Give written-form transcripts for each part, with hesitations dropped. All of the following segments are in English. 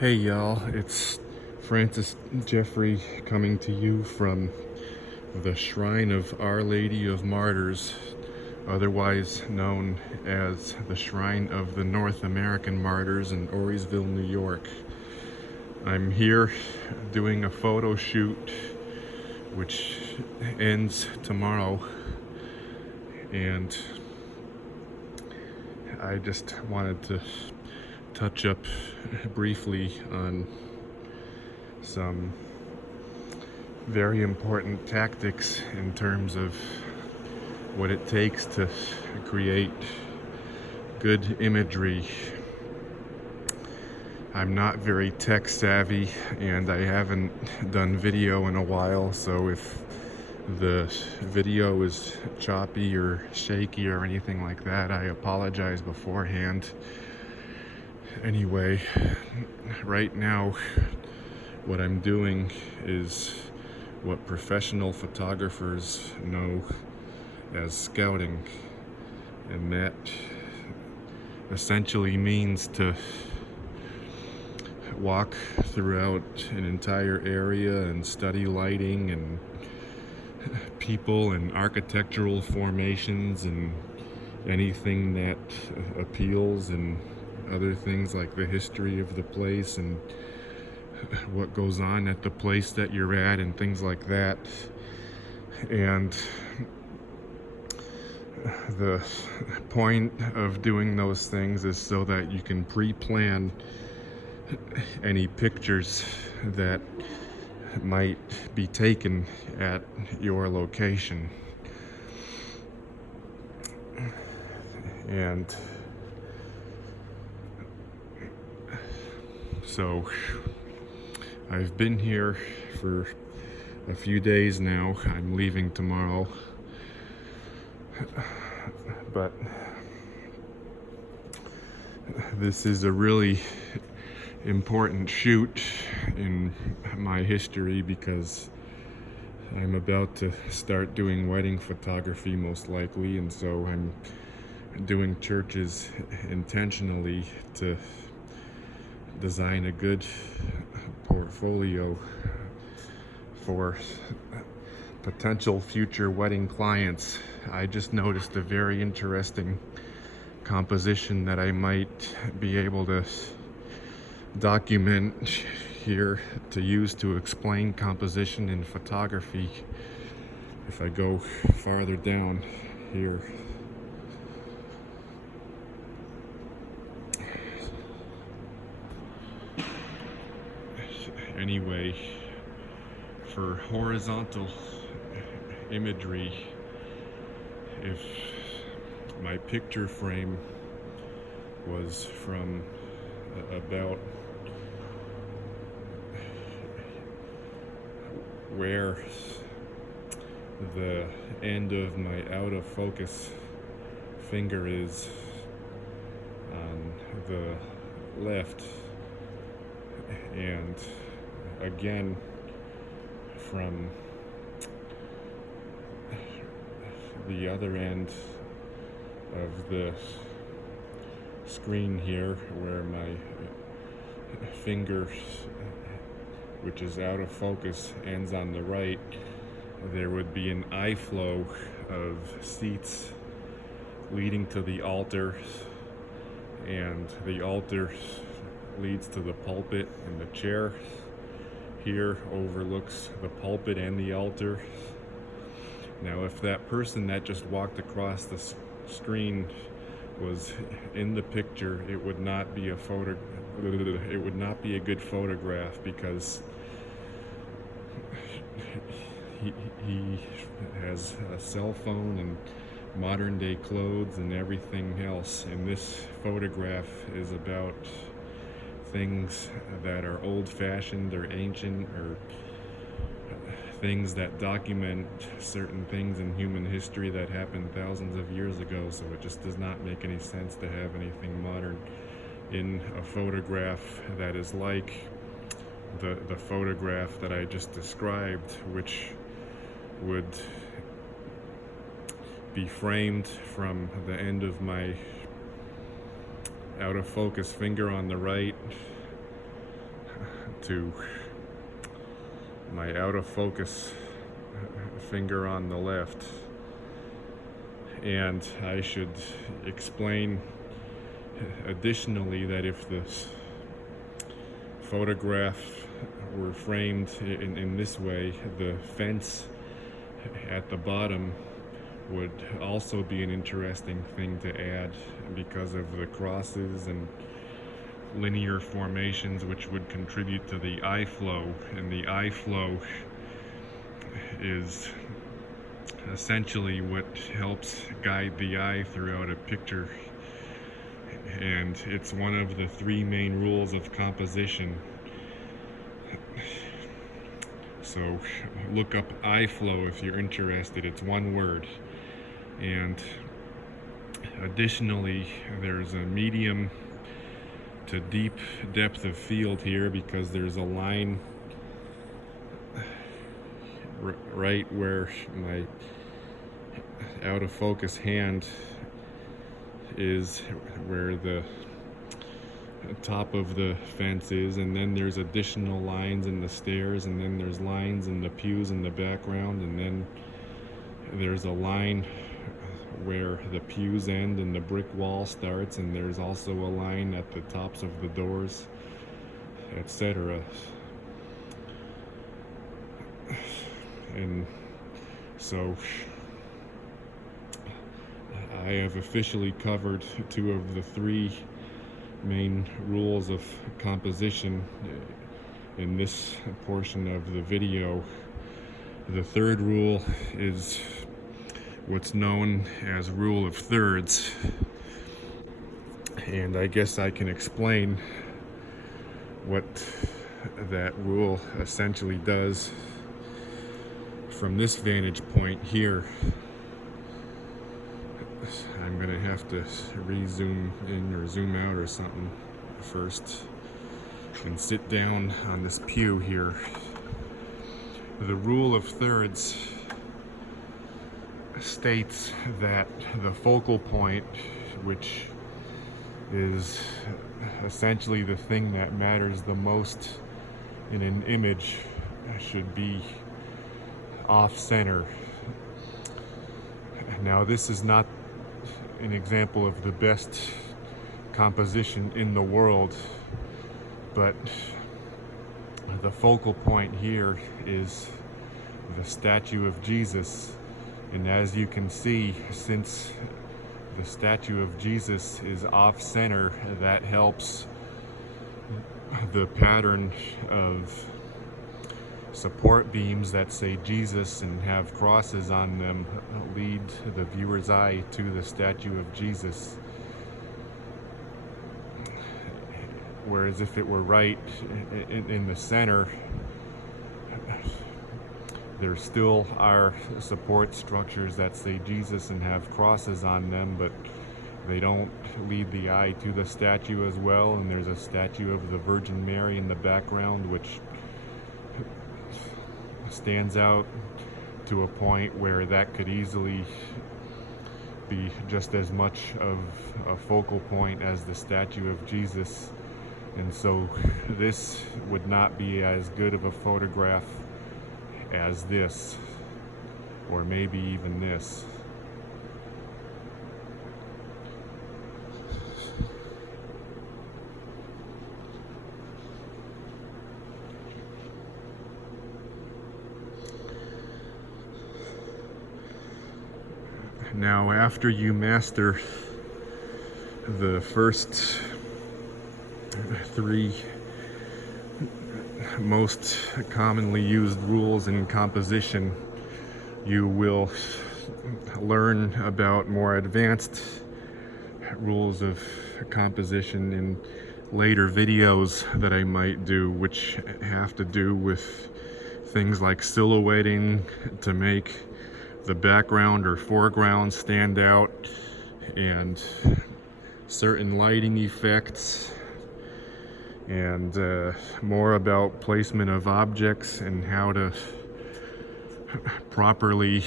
Hey y'all, it's Francis Jeffery coming to you from the Shrine of Our Lady of Martyrs, otherwise known as the Shrine of the North American Martyrs in Auriesville, New York. I'm here doing a photo shoot which ends tomorrow, and I just wanted to touch up briefly on some very important tactics in terms of what it takes to create good imagery. I'm not very tech savvy and I haven't done video in a while, so if the video is choppy or shaky or anything like that, I apologize beforehand. Anyway, right now what I'm doing is what professional photographers know as scouting, and that essentially means to walk throughout an entire area and study lighting and people and architectural formations and anything that appeals, and other things like the history of the place and what goes on at the place that you're at and things like that. And the point of doing those things is so that you can pre-plan any pictures that might be taken at your location. And so I've been here for a few days now. I'm leaving tomorrow. But this is a really important shoot in my history because I'm about to start doing wedding photography most likely, and so I'm doing churches intentionally to design a good portfolio for potential future wedding clients. I just noticed a very interesting composition that I might be able to document here to use to explain composition in photography if I go farther down here. Anyway, for horizontal imagery, if my picture frame was from about where the end of my out of focus finger is on the left, and again from the other end of the screen here where my finger, which is out of focus, ends on the right, there would be an eye flow of seats leading to the altar, and the altar leads to the pulpit, and the chair here overlooks the pulpit and the altar. Now, if that person that just walked across the screen was in the picture, it would not be a good photograph, because he has a cell phone and modern day clothes and everything else, and this photograph is about things that are old-fashioned or ancient, or things that document certain things in human history that happened thousands of years ago. So it just does not make any sense to have anything modern in a photograph that is like the photograph that I just described, which would be framed from the end of my out of focus finger on the right to my out of focus finger on the left. And I should explain additionally that if the photograph were framed in this way, the fence at the bottom would also be an interesting thing to add because of the crosses and linear formations which would contribute to the eye flow. And the eye flow is essentially what helps guide the eye throughout a picture, and it's one of the three main rules of composition. So look up eye flow if you're interested. It's one word. And additionally, there's a medium to deep depth of field here because there's a line right where my out of focus hand is, where the top of the fence is, and then there's additional lines in the stairs, and then there's lines in the pews in the background, and then there's a line where the pews end and the brick wall starts, and there's also a line at the tops of the doors, etc. And so I have officially covered two of the three main rules of composition in this portion of the video. The third rule is what's known as rule of thirds, and I guess I can explain what that rule essentially does from this vantage point here. I'm gonna have to re-zoom in or zoom out or something first and sit down on this pew here. The rule of thirds states that the focal point, which is essentially the thing that matters the most in an image, should be off center. Now, this is not an example of the best composition in the world, but the focal point here is the statue of Jesus. And as you can see, since the statue of Jesus is off center, that helps the pattern of support beams that say Jesus and have crosses on them lead the viewer's eye to the statue of Jesus. Whereas if it were right in the center, there still are support structures that say Jesus and have crosses on them, but they don't lead the eye to the statue as well. And there's a statue of the Virgin Mary in the background, which stands out to a point where that could easily be just as much of a focal point as the statue of Jesus. And so this would not be as good of a photograph as this, or maybe even this. Now, after you master the first three most commonly used rules in composition, you will learn about more advanced rules of composition in later videos that I might do, which have to do with things like silhouetting to make the background or foreground stand out, and certain lighting effects, and more about placement of objects and how to properly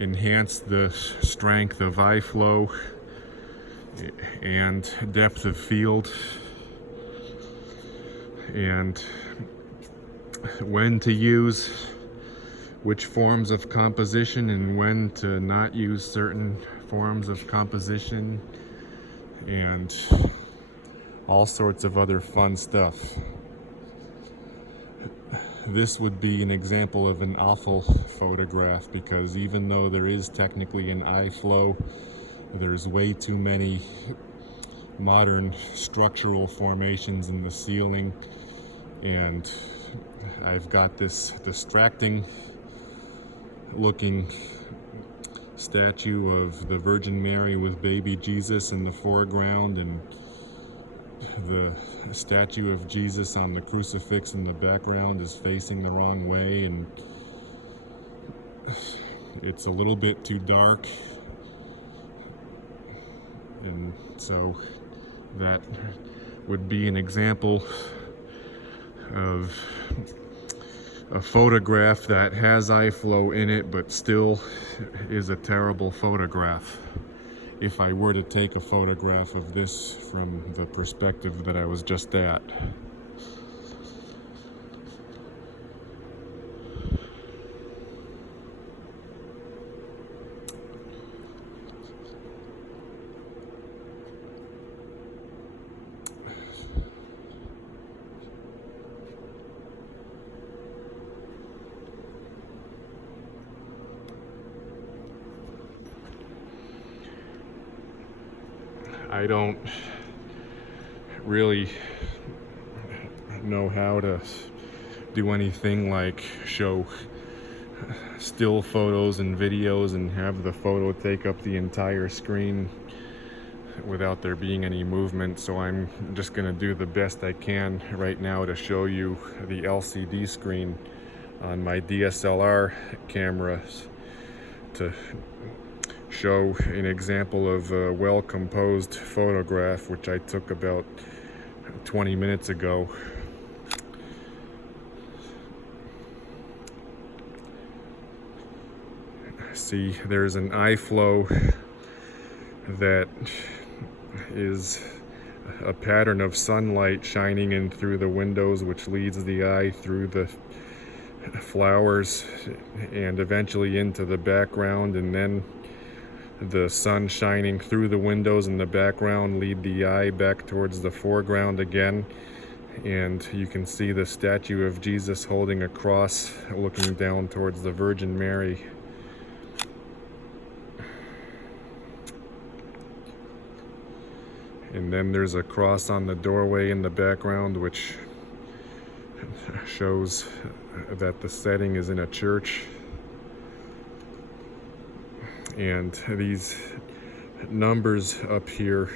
enhance the strength of eye flow and depth of field. and when to use which forms of composition and when to not use certain forms of composition, and all sorts of other fun stuff. This would be an example of an awful photograph, because even though there is technically an eye flow, there's way too many modern structural formations in the ceiling, and I've got this distracting looking statue of the Virgin Mary with baby Jesus in the foreground, and the statue of Jesus on the crucifix in the background is facing the wrong way, and it's a little bit too dark, and so that would be an example of a photograph that has eye flow in it but still is a terrible photograph. If I were to take a photograph of this from the perspective that I was just at. I don't really know how to do anything like show still photos and videos and have the photo take up the entire screen without there being any movement, so I'm just gonna do the best I can right now to show you the LCD screen on my DSLR camera to show an example of a well-composed photograph, which I took about 20 minutes ago. See, there's an eye flow that is a pattern of sunlight shining in through the windows, which leads the eye through the flowers and eventually into the background, and then the sun shining through the windows in the background lead the eye back towards the foreground again, and you can see the statue of Jesus holding a cross looking down towards the Virgin Mary. And then there's a cross on the doorway in the background, which shows that the setting is in a church. And these numbers up here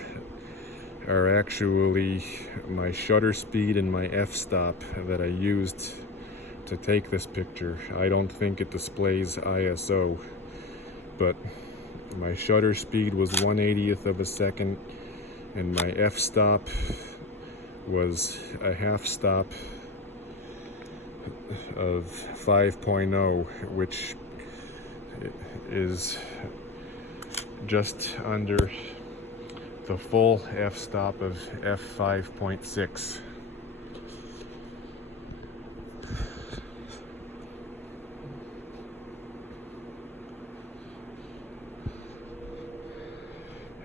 are actually my shutter speed and my f-stop that I used to take this picture. I don't think it displays ISO, but my shutter speed was 1/80th of a second, and my f-stop was a half stop of 5.0, which is just under the full f-stop of f5.6.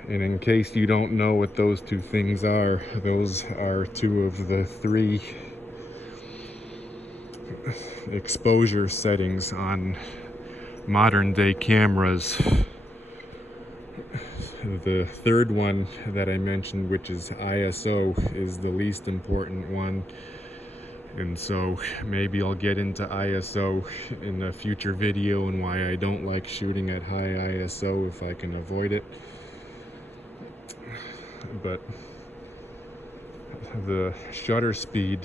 And in case you don't know what those two things are, those are two of the three exposure settings on modern day cameras. The third one that I mentioned, which is ISO, is the least important one, and so maybe I'll get into ISO in a future video and why I don't like shooting at high ISO if I can avoid it. But the shutter speed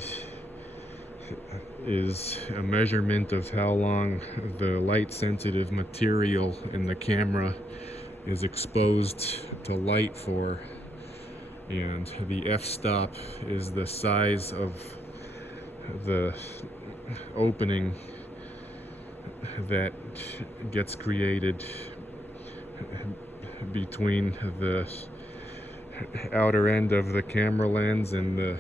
is a measurement of how long the light sensitive material in the camera is exposed to light for, and the f-stop is the size of the opening that gets created between the outer end of the camera lens and the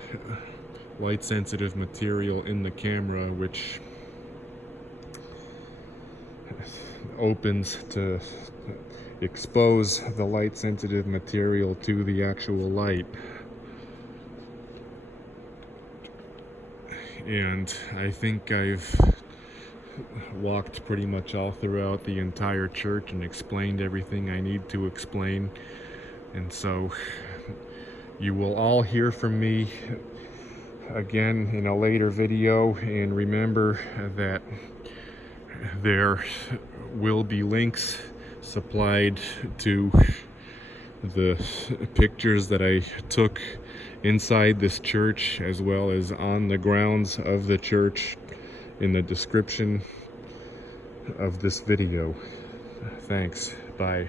light sensitive material in the camera, which opens to expose the light sensitive material to the actual light. And I think I've walked pretty much all throughout the entire church and explained everything I need to explain. And so you will all hear from me again in a later video, and remember that there will be links supplied to the pictures that I took inside this church as well as on the grounds of the church in the description of this video. Thanks. Bye.